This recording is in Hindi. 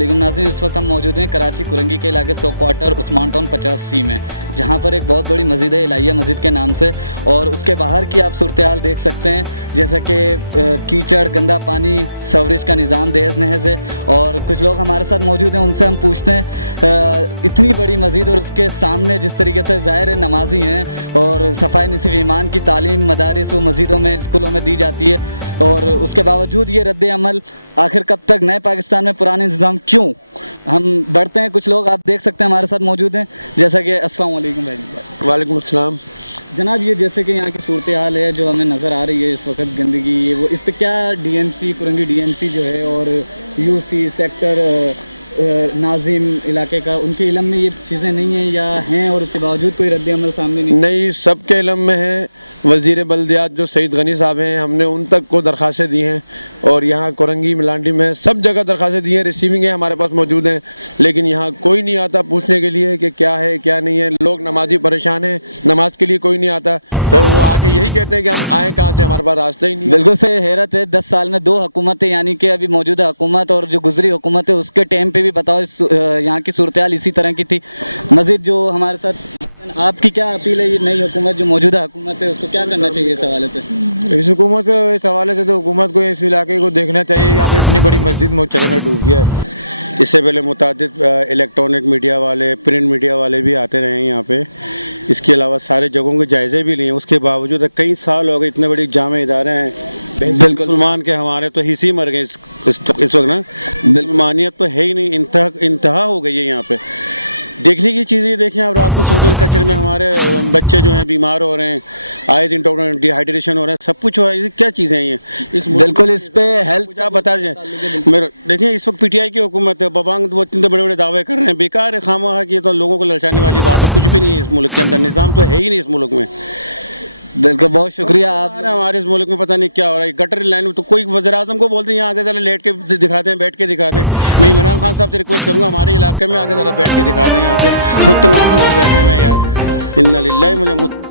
अस्सलामुअलैकुम नाज़रीन, इस वक्त हम मौजूद हैं कराची कुरंगी के इलाके so quarter Usman town 50C में, जहां पर एक बहुत बड़ी मस्जिद है इलाहिया मस्जिद के नाम से। और उसके बाहर की आप सूरत हाल देख सकते हैं, जैसा कि कीचड़, गंदा पानी, सवरेज का निज़ाम दहेज नहज है। और कुछ लोग हमारे साथ मौजूद हैं, उनसे हम पूछते हैं इतनी बड़ी मस्जिद और उसके सामने जिस तरीके से ज़ाहिर नमाजी हैं और सफ़ाई नसीब ईमान की तालीम मदारिस व मस्जिदों में, स्कूलों में दी जाती है, और उसके बावजूद ये रद्द अमल आखिर कब तक? नए पाकिस्तान में पुराने इंतज़ाम क्यों? हम बढ़ते हैं, कुछ लोग आप देख सकते हैं हमारे साथ मौजूद हैं, जैसा कि अस्सलाम वालेकुम भाई। वालेकुम अस्सलाम। जनाब, ये जैसे कि यहाँ की सूरत हाल है जो हमें नज़र आ रही है इस वक्त, गंदगी, ये वो, इस पर क्या DMC कुरंगी DMC जो है और UC सेक्टर नाजिम इलाके का, उनके इलम में ये चीज़ें नहीं हैं या हैं और उसके बावजूद कोई रद्द अमल सामने नहीं, सबके इलम में है। वज़ीर बल्दियात जो सईद गनी साहब हैं, हमने उन तक को दरख्वास्तें दी हैं और यहाँ कुरंगी मिलांडी में सब जगह दरख्वास्तें दी हैं, रिसीविंग है हमारे पास मौजूद हैं, लेकिन यहाँ कोई नहीं आता पूछने के लिए कि क्या है क्या नहीं है। लोग नमाजी परेशान हैं, नमाज के लिए कोई नहीं आता और वो आके यही कहते हैं कि हम आएँ कहाँ से, हमारे पास रास्ता ही नहीं। बिल्कुल से हैरत है, 10 साल में 2 हुकूमतें, यानी कि अभी मौजूदा हुकूमत और जो गुजरी हुकूमत है उसके टाइम पे भी बताओ यहाँ की सूरत हाल इसी तरह की थी। मज़ीद जो हमारे साथ, आपकी क्या अपील है ये नई हुकूमत जो मौजूदा हुकूमत है उसको क्या करना चाहिए इस हवाले से? इस हुकूमत से, इस हवाले से तो हुकूमत को इस इलाके को देखना चाहिए। यहाँ पे इतनी बड़ी मस्जिद मोचरे में डूब गया है। इससे पहले मुतादिद इलेक्ट्रॉनिक मीडिया वाले, प्रिंट मीडिया वाले भी आते रहे हैं यहाँ पे। इसके अलावा सारे जगहों के जायज़े भी लिए, उसके बावजूद कई साल हो गए, इतने बड़े जामे इदारे हैं, मुसलमान के हमारे तो हिस्से मर गए इस वक्त ना। मुसलमानियत तो है ही नहीं, इंतहा हो गई है यहाँ पे। देखने की चीज़ें देखें आप, रात को सोते कचरे में हमारे बच्चे जो हैं बीमार हो रहे हैं, आए दिन डॉक्टर डिहाइड्रेशन हो रहा है, सब कुछ हो रहा है। क्या चीज़ें हैं ये? बिल्कुल इस पे हेल्थ आप बता दें मेरे। देखिए इस वक्त PTI की हुकूमत है, बबांग वो इतने बड़े बड़े दावे कर रहे हैं, बेकार है, खामखा की तो लोगों को ललचाने वाली बात है। कुछ भी नहीं है इस मुल्क के अंदर, निज़ाम तो है ही नहीं इस मुल्क में। बिल्कुल, बहुत शुक्रिया आप। हमारे इस मुल्क में पता नहीं क्या हो रहा है। गटर लाइन में तो कोई वज़ीर-ए-आज़म को बोलते हैं यहाँ आगे ज़रा लेट के दिखाते हैं, बैठ के दिखाते हैं। मैं इमरान खान साहब से रिक्वेस्ट करूँगा हमारे इलाके में आगे ज़रा बैठ के दिखा दें यहाँ पे। खुद तो वहाँ बैठे हुए हैं यार। इन्ना लिल्लाहि व इन्ना इलैहि राजिऊन।